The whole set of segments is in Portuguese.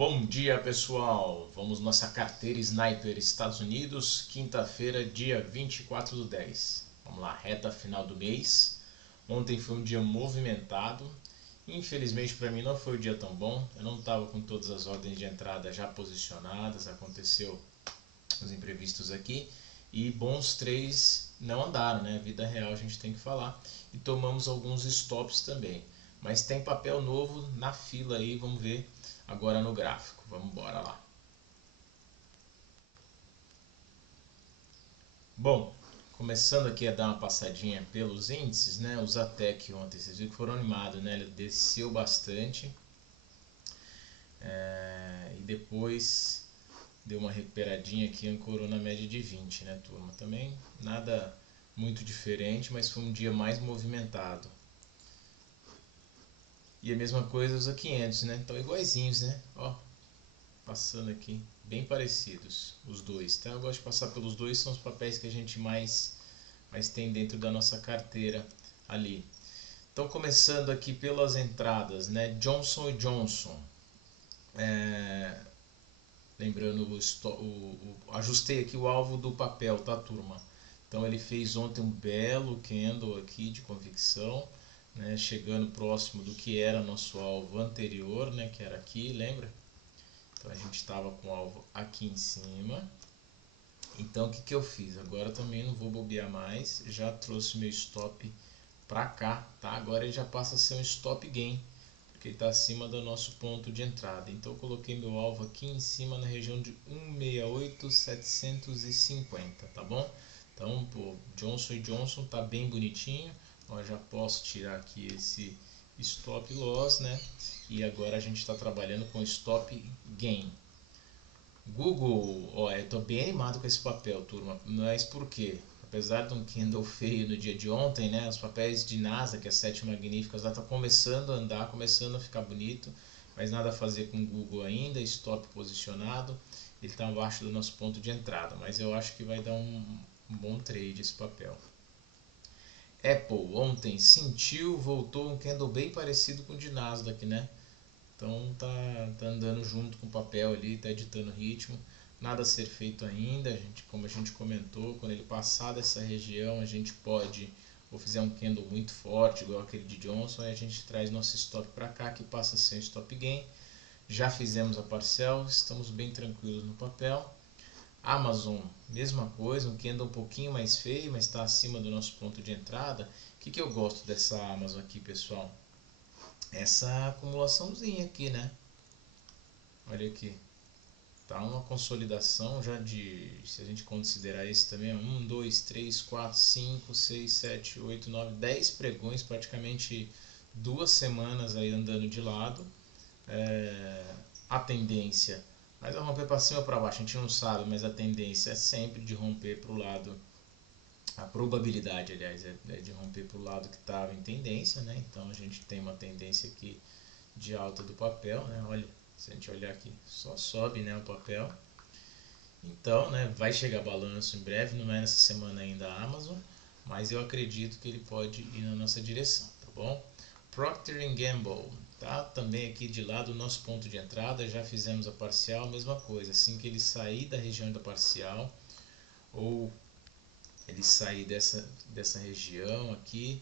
Bom dia, pessoal! Vamos nossa carteira Sniper Estados Unidos, quinta-feira, dia 24/10. Vamos lá, reta final do mês. Ontem foi um dia movimentado. Infelizmente para mim não foi um dia tão bom. Eu não estava com todas as ordens de entrada já posicionadas. Aconteceu os imprevistos aqui. E bons trades não andaram, né? Vida real a gente tem que falar. E tomamos alguns stops também. Mas tem papel novo na fila aí, vamos ver agora no gráfico. Vamos embora lá. Bom, começando aqui a dar uma passadinha pelos índices, né? O Zatec ontem, vocês viram que foram animados, né? Ele desceu bastante. E depois deu uma recuperadinha aqui, ancorou na média de 20, né, turma? Também nada muito diferente, mas foi um dia mais movimentado. E a mesma coisa os A500, né? Estão iguaizinhos, né? Ó, passando aqui, bem parecidos os dois, tá? Eu gosto de passar pelos dois, são os papéis que a gente mais tem dentro da nossa carteira ali. Então, começando aqui pelas entradas, né? Johnson & Johnson. Lembrando, ajustei aqui o alvo do papel, tá, turma? Então, ele fez ontem um belo candle aqui de convicção, né? Chegando próximo do que era nosso alvo anterior, né? Que era aqui, lembra? Então a gente estava com o alvo aqui em cima. Então o que eu fiz? Agora também não vou bobear mais. Já trouxe meu stop para cá, tá? Agora ele já passa a ser um stop gain, porque ele está acima do nosso ponto de entrada. Então eu coloquei meu alvo aqui em cima na região de 168,750, tá bom? Então, pô, Johnson & Johnson tá bem bonitinho. Ó, já posso tirar aqui esse stop loss, né? E agora a gente está trabalhando com stop gain. Google, ó, eu estou bem animado com esse papel, turma. Mas por quê? Apesar de um candle feio no dia de ontem, né? Os papéis de Nasdaq, as 7 magníficas, lá tá começando a andar, começando a ficar bonito. Mas nada a fazer com o Google ainda, stop posicionado. Ele está abaixo do nosso ponto de entrada, mas eu acho que vai dar um bom trade esse papel. Apple ontem sentiu, voltou um candle bem parecido com o de Nasdaq, né? Então tá andando junto com o papel ali, tá editando ritmo. Nada a ser feito ainda, como a gente comentou, quando ele passar dessa região a gente pode, ou fizer um candle muito forte, igual aquele de Johnson, aí a gente traz nosso stop para cá, que passa a ser um stop gain. Já fizemos a parcial, estamos bem tranquilos no papel. Amazon, mesma coisa, um candle um pouquinho mais feio, mas está acima do nosso ponto de entrada. O que eu gosto dessa Amazon aqui, pessoal? Essa acumulaçãozinha aqui, né? Olha aqui, tá uma consolidação já de, se a gente considerar esse também, 1, 2, 3, 4, 5, 6, 7, 8, 9, 10 pregões, praticamente 2 semanas aí andando de lado. A tendência, mas vai romper para cima ou para baixo, a gente não sabe, mas a tendência é sempre de romper para o lado, a probabilidade, aliás, é de romper para o lado que estava em tendência, né? Então a gente tem uma tendência aqui de alta do papel, né? Olha, se a gente olhar aqui, só sobe, né, o papel. Então, né, vai chegar balanço em breve, não é nessa semana ainda a Amazon, mas eu acredito que ele pode ir na nossa direção, tá bom? Procter & Gamble, tá? Também aqui de lado o nosso ponto de entrada, já fizemos a parcial, mesma coisa, assim que ele sair da região da parcial, ou ele sair dessa região aqui,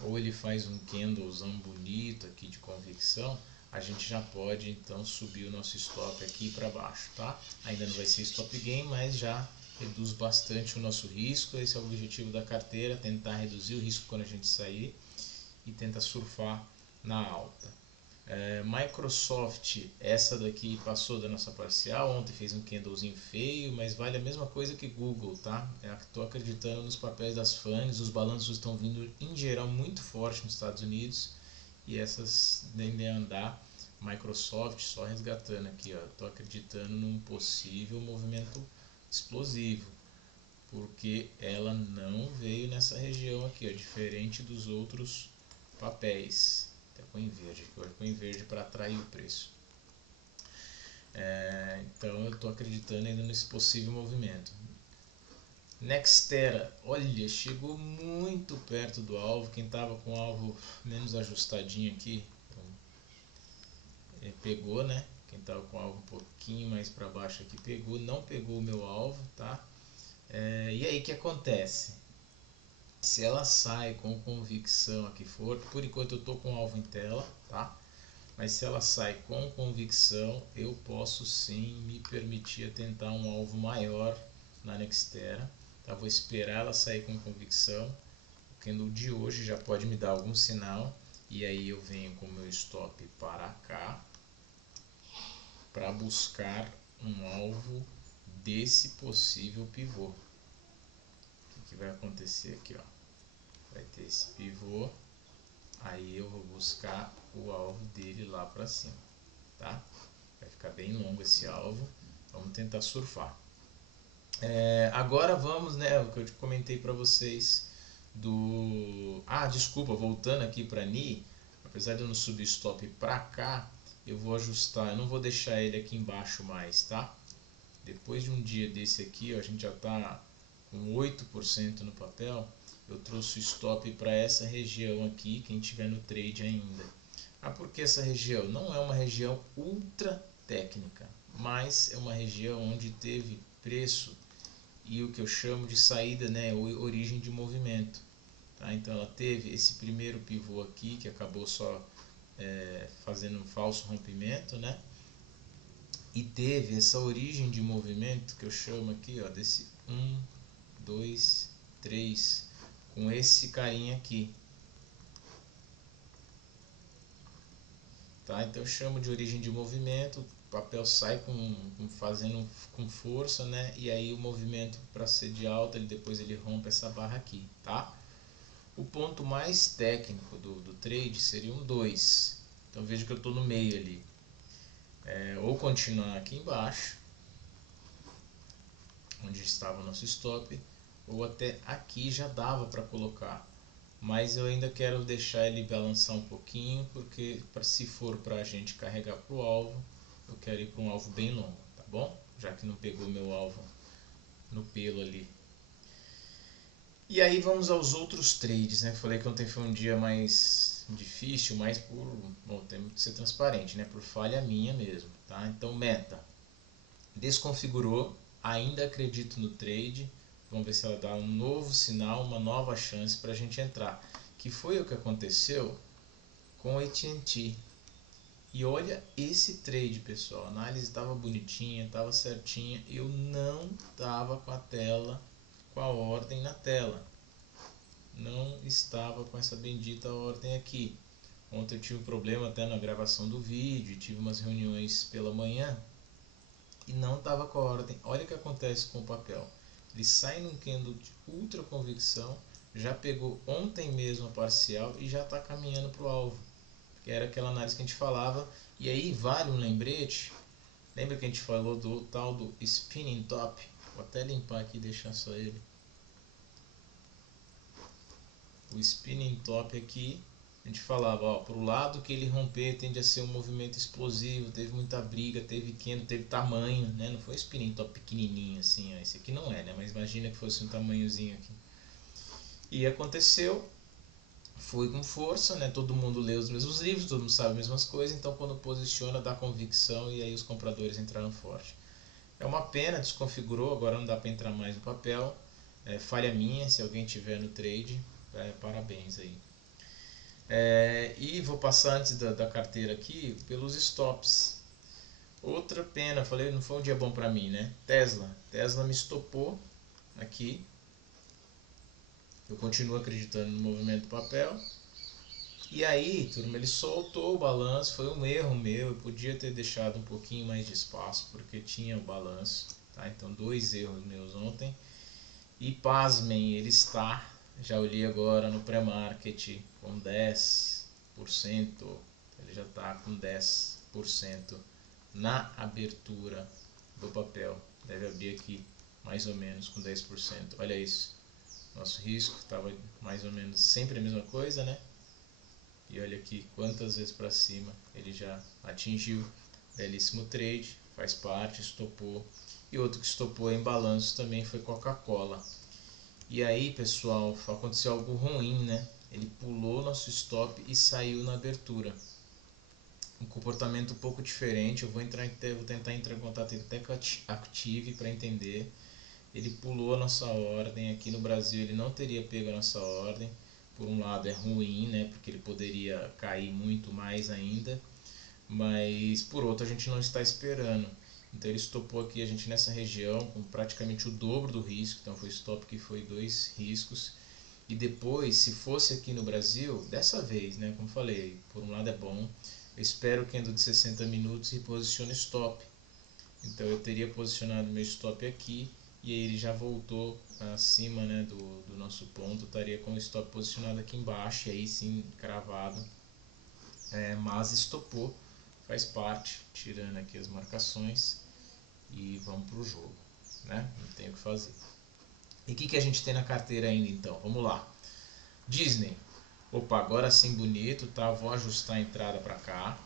ou ele faz um candlezão bonito aqui de convicção, a gente já pode então subir o nosso stop aqui para baixo, tá? Ainda não vai ser stop gain, mas já reduz bastante o nosso risco. Esse é o objetivo da carteira, tentar reduzir o risco quando a gente sair e tentar surfar na alta. Microsoft, essa daqui passou da nossa parcial, ontem fez um candlezinho feio, mas vale a mesma coisa que Google, tá? Estou acreditando nos papéis das FANGs, os balanços estão vindo em geral muito forte nos Estados Unidos e essas tendem a andar. Microsoft só resgatando aqui, ó, estou acreditando num possível movimento explosivo, porque ela não veio nessa região aqui, ó, diferente dos outros papéis. Até põe em verde aqui, eu põe em verde para atrair o preço. Então eu estou acreditando ainda nesse possível movimento. Nextera, olha, chegou muito perto do alvo. Quem estava com o alvo menos ajustadinho aqui, pegou, né? quem estava com o alvo um pouquinho mais para baixo aqui pegou, não pegou o meu alvo, tá? E aí o que acontece? Se ela sai com convicção aqui for, por enquanto eu estou com o alvo em tela, tá? Mas se ela sai com convicção, eu posso sim me permitir tentar um alvo maior na Nextera, tá? Vou esperar ela sair com convicção, o candle de hoje já pode me dar algum sinal, e aí eu venho com o meu stop para cá, para buscar um alvo desse possível pivô. O que vai acontecer aqui, ó? Vai ter esse pivô, aí eu vou buscar o alvo dele lá para cima, tá? Vai ficar bem longo esse alvo, vamos tentar surfar. Agora vamos, né, o que eu comentei para vocês do... desculpa, voltando aqui para NI, apesar de eu não subir stop para cá, eu vou ajustar, eu não vou deixar ele aqui embaixo mais, tá? Depois de um dia desse aqui, ó, a gente já está com 8% no papel, eu trouxe o stop para essa região aqui, quem tiver no trade ainda. Por que essa região? Não é uma região ultra técnica, mas é uma região onde teve preço e o que eu chamo de saída, né, origem de movimento. Tá? Então ela teve esse primeiro pivô aqui, que acabou só fazendo um falso rompimento, né? E teve essa origem de movimento que eu chamo aqui, ó, desse 1, 2, 3, com esse carinha aqui. Tá? Então eu chamo de origem de movimento, o papel sai fazendo com força, né? E aí o movimento, para ser de alta, depois ele rompe essa barra aqui, tá? O ponto mais técnico do trade seria um 2. Então veja que eu estou no meio ali. Ou continuar aqui embaixo, onde estava o nosso stop, ou até aqui já dava para colocar. Mas eu ainda quero deixar ele balançar um pouquinho, porque se for para a gente carregar para o alvo, eu quero ir para um alvo bem longo, tá bom? Já que não pegou meu alvo no pelo ali. E aí vamos aos outros trades, né? Falei que ontem foi um dia mais difícil, mas temos que ser transparente, né? Por falha minha mesmo, tá? Então meta, desconfigurou, ainda acredito no trade. Vamos ver se ela dá um novo sinal, uma nova chance para a gente entrar. Que foi o que aconteceu com o AT&T. E olha esse trade, pessoal. A análise estava bonitinha, estava certinha. Eu não estava com a tela, com a ordem na tela. Não estava com essa bendita ordem aqui. Ontem eu tive um problema até na gravação do vídeo. Tive umas reuniões pela manhã e não estava com a ordem. Olha o que acontece com o papel. Ele sai num candle de ultra convicção, já pegou ontem mesmo a parcial e já está caminhando para o alvo, que era aquela análise que a gente falava. E aí vale um lembrete, lembra que a gente falou do tal do spinning top? Vou até limpar aqui e deixar só ele. O spinning top aqui, a gente falava, para o lado que ele romper tende a ser um movimento explosivo, teve muita briga, teve candle, teve tamanho, né? Não foi spinning top pequenininho assim, ó. Esse aqui não é, né? Mas imagina que fosse um tamanhozinho aqui. E aconteceu, foi com força, né? Todo mundo lê os mesmos livros, todo mundo sabe as mesmas coisas, então quando posiciona dá convicção e aí os compradores entraram forte. É uma pena, desconfigurou, agora não dá para entrar mais no papel. Falha minha, se alguém tiver no trade, parabéns aí. E vou passar antes da carteira aqui pelos stops. Outra pena, falei, não foi um dia bom para mim, né? Tesla me estopou aqui. Eu continuo acreditando no movimento do papel. E aí, turma, ele soltou o balanço, foi um erro meu, eu podia ter deixado um pouquinho mais de espaço, porque tinha o balanço, tá? Então 2 erros meus ontem. E pasmem, ele está, já olhei agora no pré-market, com 10%, ele já está com 10% na abertura do papel, deve abrir aqui mais ou menos com 10%, olha isso, nosso risco estava mais ou menos sempre a mesma coisa, né? E olha aqui quantas vezes para cima ele já atingiu, belíssimo trade, faz parte, estopou. E outro que estopou em balanço também foi Coca-Cola. E aí, pessoal, aconteceu algo ruim, né? Ele pulou nosso stop e saiu na abertura. um comportamento um pouco diferente. Eu vou tentar entrar em contato até com a Active para entender. Ele pulou a nossa ordem. Aqui no Brasil ele não teria pego a nossa ordem. Por um lado é ruim, né, porque ele poderia cair muito mais ainda, mas por outro a gente não está esperando. Então ele estopou aqui a gente nessa região com praticamente o dobro do risco. Então foi stop que foi 2 riscos. E depois, se fosse aqui no Brasil, dessa vez, né, como falei, por um lado é bom, eu espero o candle de 60 minutos e posicione stop. Então eu teria posicionado meu stop aqui e aí ele já voltou acima, né, do nosso ponto, estaria com o stop posicionado aqui embaixo, e aí sim cravado, mas estopou, faz parte, tirando aqui as marcações e vamos para o jogo, né? Não tem o que fazer. E o que a gente tem na carteira ainda então? Vamos lá. Disney. Opa, agora sim bonito, tá? Vou ajustar a entrada para cá.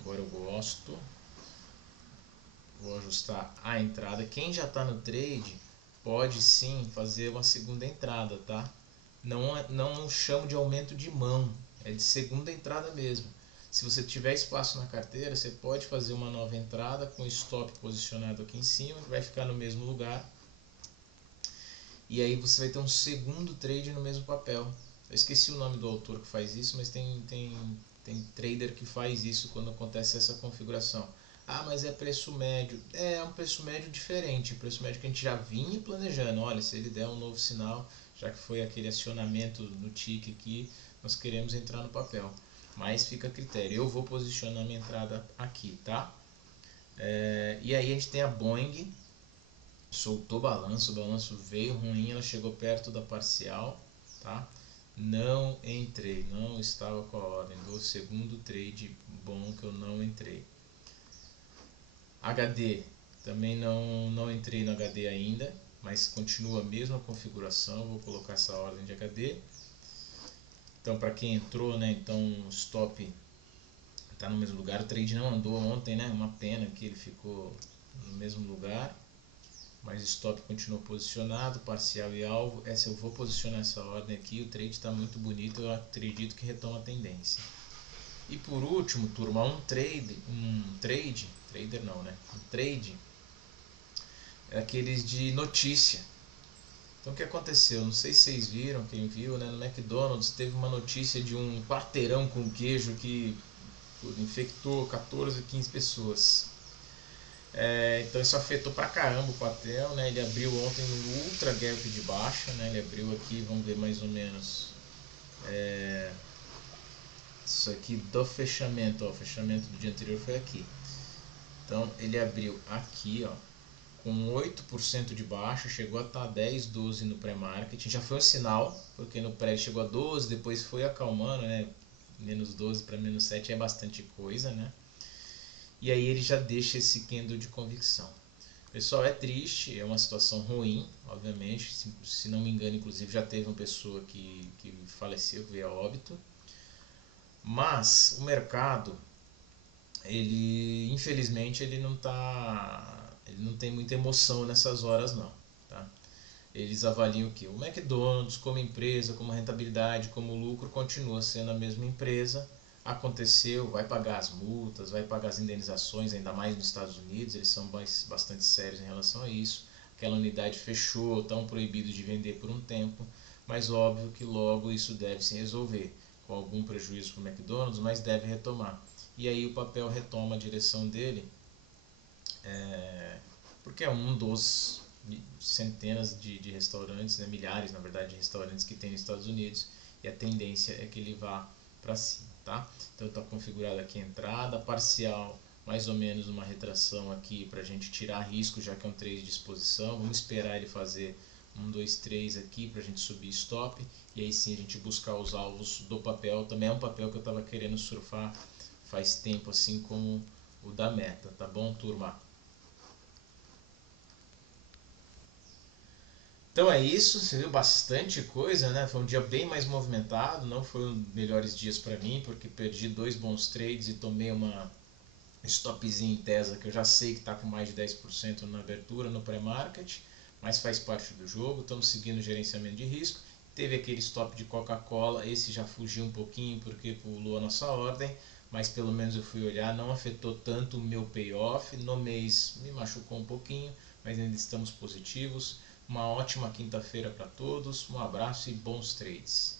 Agora eu gosto. Vou ajustar a entrada. Quem já está no trade pode sim fazer uma segunda entrada, tá? Não chamo de aumento de mão, é de segunda entrada mesmo. Se você tiver espaço na carteira, você pode fazer uma nova entrada com stop posicionado aqui em cima, que vai ficar no mesmo lugar. E aí você vai ter um segundo trade no mesmo papel. Eu esqueci o nome do autor que faz isso, mas tem trader que faz isso quando acontece essa configuração. Ah, mas é preço médio. É um preço médio diferente, preço médio que a gente já vinha planejando. Olha, se ele der um novo sinal, já que foi aquele acionamento no tick aqui, nós queremos entrar no papel. Mas fica a critério. Eu vou posicionar minha entrada aqui, tá? E aí a gente tem a Boeing, soltou o balanço veio ruim, ela chegou perto da parcial, tá? Não entrei, não estava com a ordem do segundo trade bom que eu não entrei. HD, também não entrei no HD ainda, mas continua a mesma configuração, vou colocar essa ordem de HD. Então para quem entrou, né, então o stop está no mesmo lugar, o trade não andou ontem, né, uma pena que ele ficou no mesmo lugar. Mas stop continuou posicionado, parcial e alvo. Essa eu vou posicionar essa ordem aqui. O trade está muito bonito, eu acredito que retoma a tendência. E por último, turma, um trade, trader não, né? Um trade é aqueles de notícia. Então o que aconteceu? Não sei se vocês viram, quem viu, né? No McDonald's teve uma notícia de um quarteirão com queijo que infectou 14, 15 pessoas. Então isso afetou pra caramba o papel, né? Ele abriu ontem no ultra gap de baixa, né? Ele abriu aqui, vamos ver mais ou menos isso aqui do fechamento, ó, o fechamento do dia anterior foi aqui. Então ele abriu aqui, ó, com 8% de baixa, chegou a estar 10, 12 no pré-market, já foi um sinal, porque no pré chegou a 12, depois foi acalmando, né? Menos 12 para menos 7 é bastante coisa, né? E aí ele já deixa esse candle de convicção. Pessoal, é triste, é uma situação ruim, obviamente, se não me engano, inclusive já teve uma pessoa que faleceu, que veio a óbito, mas o mercado, ele infelizmente ele não tem muita emoção nessas horas não, tá? Eles avaliam o que? O McDonald's como empresa, como rentabilidade, como lucro, continua sendo a mesma empresa. Aconteceu, vai pagar as multas, vai pagar as indenizações, ainda mais nos Estados Unidos, eles são bastante sérios em relação a isso. Aquela unidade fechou, estão proibidos de vender por um tempo, mas óbvio que logo isso deve se resolver, com algum prejuízo para o McDonald's, mas deve retomar. E aí o papel retoma a direção dele, porque é um dos centenas de restaurantes, né, milhares na verdade de restaurantes que tem nos Estados Unidos, e a tendência é que ele vá para cima. Tá? Então está configurada aqui a entrada, parcial, mais ou menos uma retração aqui para a gente tirar risco, já que é um trade de exposição. Vamos esperar ele fazer 1, 2, 3 aqui para a gente subir stop, e aí sim a gente buscar os alvos do papel. Também é um papel que eu estava querendo surfar faz tempo, assim como o da meta, tá bom, turma? Então é isso, você viu bastante coisa, né? Foi um dia bem mais movimentado, não foi um dos melhores dias para mim, porque perdi 2 bons trades e tomei uma stopzinha em Tesla que eu já sei que está com mais de 10% na abertura, no pré-market, mas faz parte do jogo, estamos seguindo o gerenciamento de risco. Teve aquele stop de Coca-Cola, esse já fugiu um pouquinho porque pulou a nossa ordem, mas pelo menos eu fui olhar, não afetou tanto o meu payoff. No mês me machucou um pouquinho, mas ainda estamos positivos. Uma ótima quinta-feira para todos, um abraço e bons trades.